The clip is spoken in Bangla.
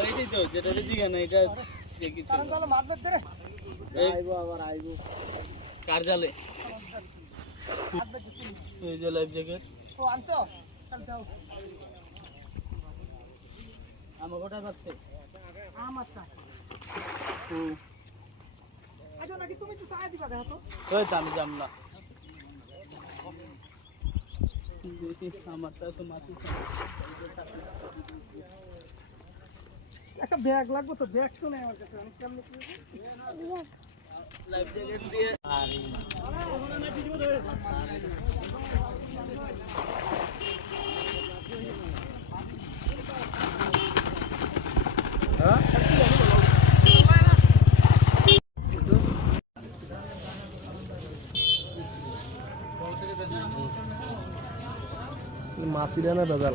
এইটাই তো যেটা দিকে না এটা দেখি আইবো আবার আইবো কার জালে এই যে লাইফ জ্যাকেট ও আনছো আমার গোটা যাচ্ছে আমারটা আচ্ছা নাকি তুমি তো চাই দিবা দেখো তো ওই তো আমি জাম না দেখি আমারটা তো মাটি একটা ব্যাগ লাগবে তো ব্যাগ তো নাই আমার কাছে আমি কেমনে কি লাইফ জ্যাকেট দিয়ে আরে ওখানে না ভিডিও ধরে হ্যাঁ মাছিরা না দাদা